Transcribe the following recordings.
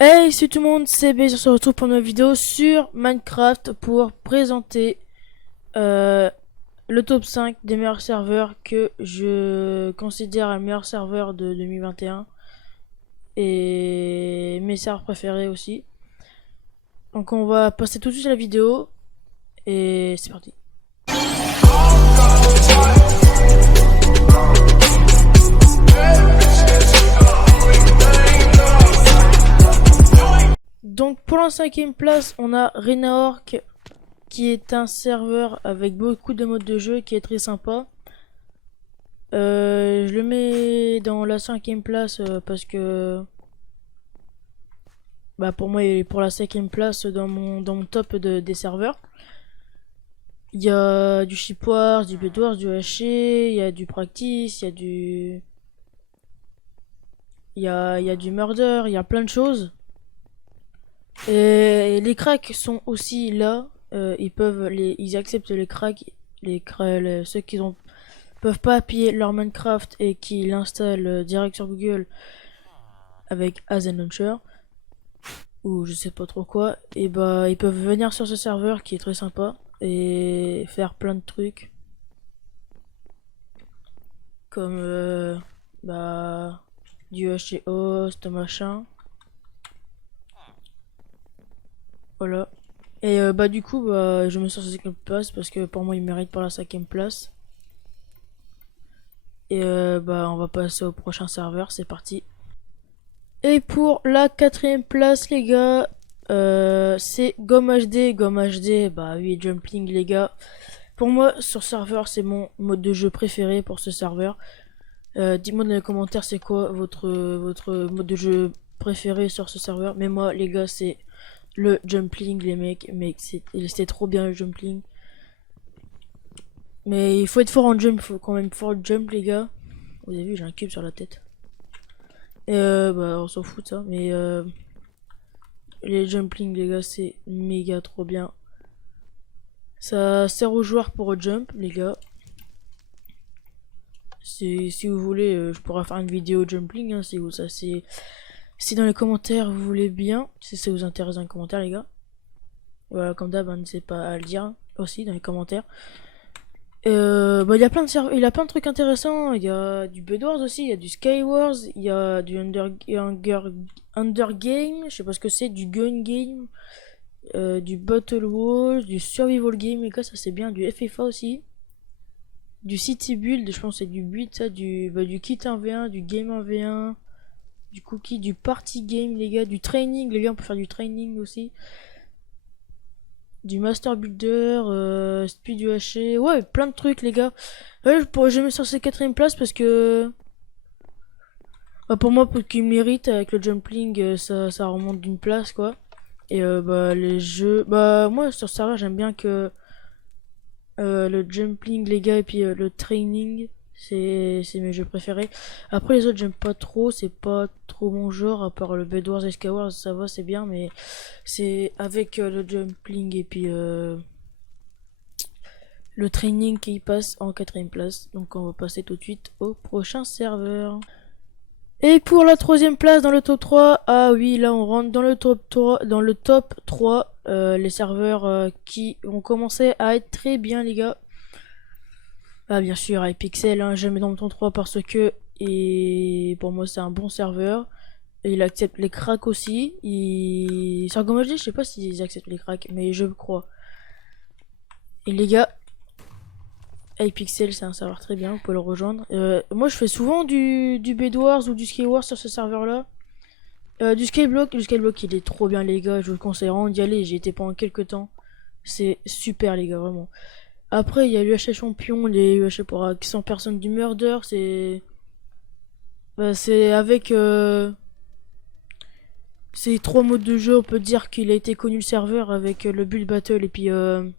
Hey, c'est tout le monde, c'est B, on se retrouve pour une nouvelle vidéo sur Minecraft pour présenter euh, le top 5 des meilleurs serveurs que je considère les meilleurs serveurs de 2021 et mes serveurs préférés aussi. Donc on va passer tout de suite à la vidéo et c'est parti. Donc pour la cinquième place, on a Renaork qui est un serveur avec beaucoup de modes de jeu qui est très sympa. Je le mets dans la cinquième place parce que bah pour moi il est pour la cinquième place dans mon top des serveurs. Il y a du Shipwars, du Bedwars, du Haché, il y a du Practice, il y a du Murder, il y a plein de choses. Et les cracks sont aussi là. Ils acceptent les cracks, ceux qui peuvent pas appuyer leur Minecraft et qui l'installent direct sur Google avec Azen Launcher ou je sais pas trop quoi. Et bah ils peuvent venir sur ce serveur qui est très sympa et faire plein de trucs comme bah du HC host machin. Voilà. Et bah du coup bah je me sors sur cette place parce que pour moi il mérite pour la cinquième place. Et bah on va passer au prochain serveur, c'est parti. Et pour la quatrième place les gars, c'est Gomme HD. Gomme HD, bah oui, Jumpling les gars. Pour moi, sur serveur, c'est mon mode de jeu préféré pour ce serveur. Dites-moi dans les commentaires c'est quoi votre mode de jeu préféré sur ce serveur. Mais moi les gars, c'est le Jumpling les mecs. Mais c'était trop bien le Jumpling. Mais il faut être fort en jump, il faut quand même fort jump les gars. Vous avez vu, j'ai un cube sur la tête. Et bah on s'en fout de ça. Mais les Jumpling les gars, c'est méga trop bien. Ça sert aux joueurs pour jump les gars. Si vous voulez, je pourrais faire une vidéo jumpling hein, si dans les commentaires vous voulez bien, si ça vous intéresse dans les commentaires les gars. Voilà, comme d'hab, hein, n'hésitez pas à le dire hein, aussi dans les commentaires. Bah il y a plein de trucs intéressants. Il y a du Bedwars aussi, il y a du Skywars, il y a du Undergame, je sais pas ce que c'est, du Gun Game, du Battle Wars, du Survival Game les gars, ça c'est bien, du FFA aussi. Du City Build, je pense que c'est du build ça, du Kit 1v1, du Game 1v1, du Cookie, du Party Game les gars, du Training les gars, on peut faire du Training aussi. Du Master Builder, Speed UHC, ouais, plein de trucs les gars. Ouais, je mets sur ces quatrième place parce que bah, pour moi, pour qu'il mérite avec le Jumpling, ça remonte d'une place quoi. Et bah les jeux, bah moi sur ce serveur j'aime bien que le jumping les gars et puis le training c'est mes jeux préférés. Après les autres j'aime pas trop, c'est pas trop mon genre à part le Bedwars et Skywars, ça va c'est bien mais c'est avec le jumping et puis le training qui passe en quatrième place. Donc on va passer tout de suite au prochain serveur. Et pour la troisième place dans le top 3, ah oui, là on rentre dans le top 3, les serveurs qui ont commencé à être très bien les gars. Ah bien sûr, iPixel, hein, je le mets dans le top 3 parce que et pour moi c'est un bon serveur. Et il accepte les cracks aussi. Sur Gomod, je sais pas s'ils acceptent les cracks, mais je crois. Et les gars, iPixel c'est un serveur très bien, vous pouvez le rejoindre. Moi je fais souvent du Bedwars ou du Skywars sur ce serveur là. Du Skyblock il est trop bien les gars, je vous conseille vraiment d'y aller, j'y étais pendant quelques temps. C'est super les gars, vraiment. Après il y a l'UHC Champion, les UHC pour 100 personnes du Murder, c'est avec ces trois modes de jeu, on peut dire qu'il a été connu le serveur avec le Build Battle et puis je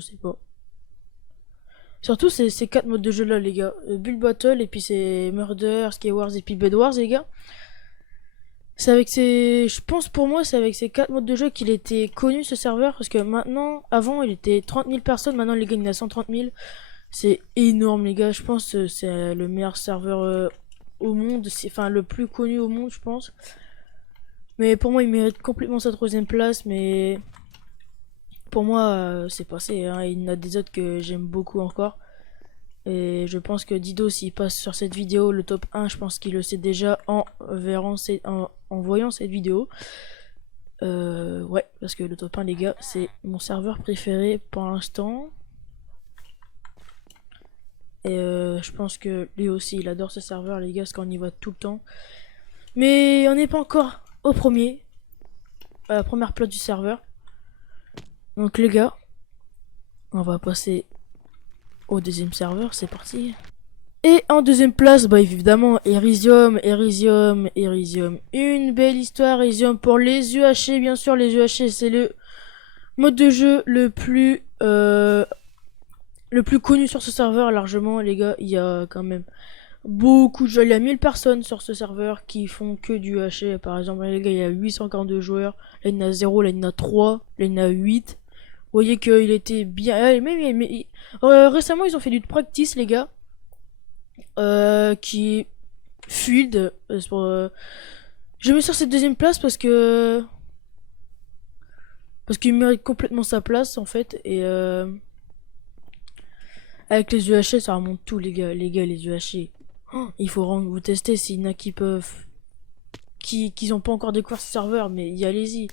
sais pas. Surtout ces quatre modes de jeu là les gars, Build Battle et puis c'est Murder, Skywars et puis Bedwars les gars. C'est avec ces, je pense pour moi c'est avec ces quatre modes de jeu qu'il était connu ce serveur parce que maintenant, avant il était 30 000 personnes, maintenant les gars il y en a 130 000. C'est énorme les gars, je pense que c'est le meilleur serveur au monde, enfin le plus connu au monde je pense. Mais pour moi, il mérite complètement sa troisième place. Mais pour moi, c'est passé, hein. Il y en a des autres que j'aime beaucoup encore. Et je pense que Dido, s'il passe sur cette vidéo, le top 1, je pense qu'il le sait déjà en voyant cette vidéo. Ouais, parce que le top 1, les gars, c'est mon serveur préféré pour l'instant. Et je pense que lui aussi, il adore ce serveur, les gars, parce qu'on y va tout le temps. Mais on n'est pas encore au premier, à la première place du serveur. Donc les gars, on va passer au deuxième serveur, c'est parti. Et en deuxième place, bah évidemment, Elysium. Une belle histoire, Elysium pour les UHC, bien sûr. Les UHC, c'est le mode de jeu le plus connu sur ce serveur, largement, les gars. Il y a quand même beaucoup de joueurs. Il y a 1000 personnes sur ce serveur qui font que du UHC. Par exemple, les gars, il y a 842 joueurs. Là, il y en a 0, là, il y en a 3, là, il y en a 8. Vous voyez qu'il était bien. Récemment, ils ont fait du practice, les gars. Qui est fluide. Je mets sur cette deuxième place parce qu'il mérite complètement sa place en fait. Et avec les UHC, ça remonte tout, les gars. Les UHC. Oh, il faut vous tester s'il y en a qui peuvent. Qui ont pas encore découvert ce serveur, mais y allez-y.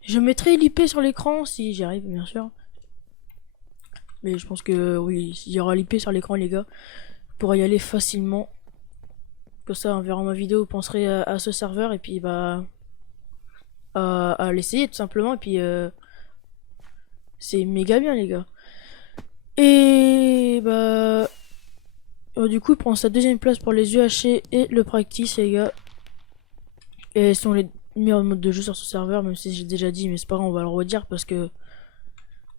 Je mettrai l'IP sur l'écran si j'y arrive, bien sûr. Mais je pense que oui, il y aura l'IP sur l'écran, les gars. Pour y aller facilement. Comme ça, en verra ma vidéo, vous penserez à ce serveur et puis bah à l'essayer tout simplement. Et puis c'est méga bien, les gars. Et bah du coup, il prend sa deuxième place pour les UHC et le practice, les gars. Et ce sont les meilleurs modes de jeu sur ce serveur, même si j'ai déjà dit, mais c'est pas grave, on va le redire parce que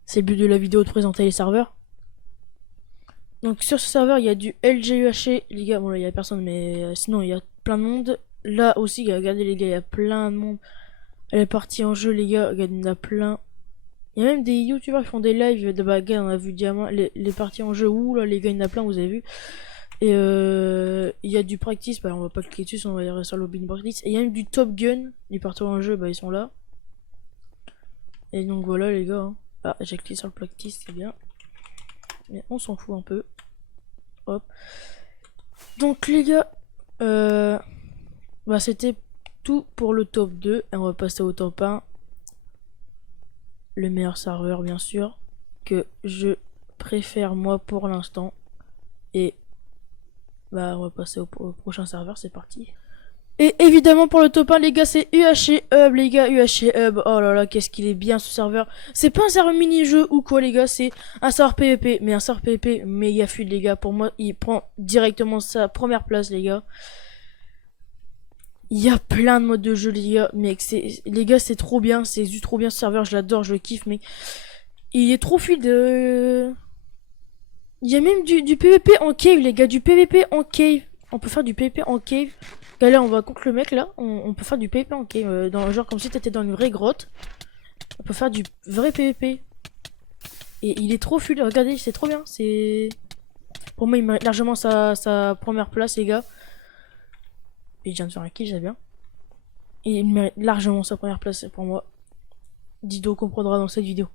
c'est le but de la vidéo de présenter les serveurs. Donc sur ce serveur, il y a du LGUHC, les gars. Bon, là, il y a personne, mais sinon, il y a plein de monde. Là aussi, regardez, les gars, il y a plein de monde. Elle est partie en jeu, les gars. Regardez, il y en a plein. Il y a même des youtubeurs qui font des lives de bagarre. On a vu Diamant, les parties en jeu. Ouh là, les gars, il y en a plein, vous avez vu. Et il y a du practice. Bah, on va pas cliquer dessus, on va aller sur le lobby de practice. Et il y a même du Top Gun. Les parties en jeu, bah, ils sont là. Et donc voilà, les gars. Hein. Ah, j'ai cliqué sur le practice, c'est bien. Mais on s'en fout un peu. Hop. Donc les gars, bah c'était tout pour le top 2. Et on va passer au top 1. Le meilleur serveur bien sûr. Que je préfère moi pour l'instant. Et bah on va passer au prochain serveur, c'est parti. Et évidemment pour le top 1 les gars c'est UHC Hub les gars, UHC Hub, oh là là qu'est-ce qu'il est bien ce serveur. C'est pas un serveur mini-jeu ou quoi les gars, c'est un serveur PVP, mais un serveur PVP méga fluide les gars. Pour moi il prend directement sa première place les gars. Il y a plein de modes de jeu les gars, mais les gars c'est trop bien, c'est juste trop bien ce serveur, je l'adore, je le kiffe, mais il est trop fluide. Il y a même du PVP en cave les gars, du PVP en cave. On peut faire du PVP en cave. Et là on va contre le mec là, on peut faire du PVP en cave, dans, genre comme si t'étais dans une vraie grotte. On peut faire du vrai PVP. Et il est trop fluide, regardez, c'est trop bien. C'est pour moi il mérite largement sa première place les gars. Et je viens de faire un kill, j'ai bien. Et il mérite largement sa première place pour moi. Dido comprendra dans cette vidéo.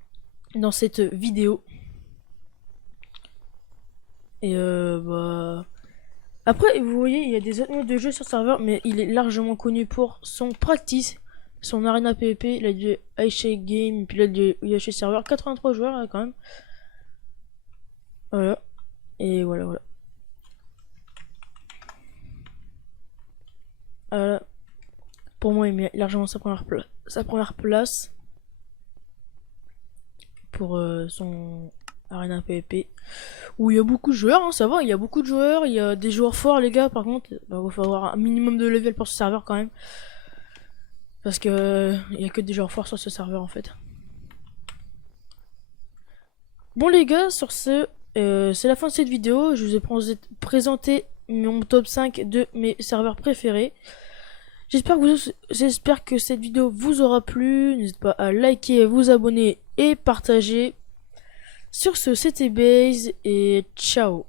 Dans cette vidéo. Et bah... Après, vous voyez, il y a des autres modes de jeu sur serveur, mais il est largement connu pour son practice, son arena PvP, il a du iShake Game, puis il a du UHC serveur, 83 joueurs là, quand même. Voilà. Et voilà, voilà. Pour moi, il met largement sa première place pour son arena PvP. Où il y a beaucoup de joueurs, hein, ça va, il y a beaucoup de joueurs, il y a des joueurs forts les gars, par contre, bah, il va falloir un minimum de level pour ce serveur quand même. Parce que il y a que des joueurs forts sur ce serveur en fait. Bon les gars, sur ce, c'est la fin de cette vidéo, je vous ai présenté mon top 5 de mes serveurs préférés. J'espère que cette vidéo vous aura plu, n'hésitez pas à liker, vous abonner et partager. Sur ce, c'était Baze et ciao.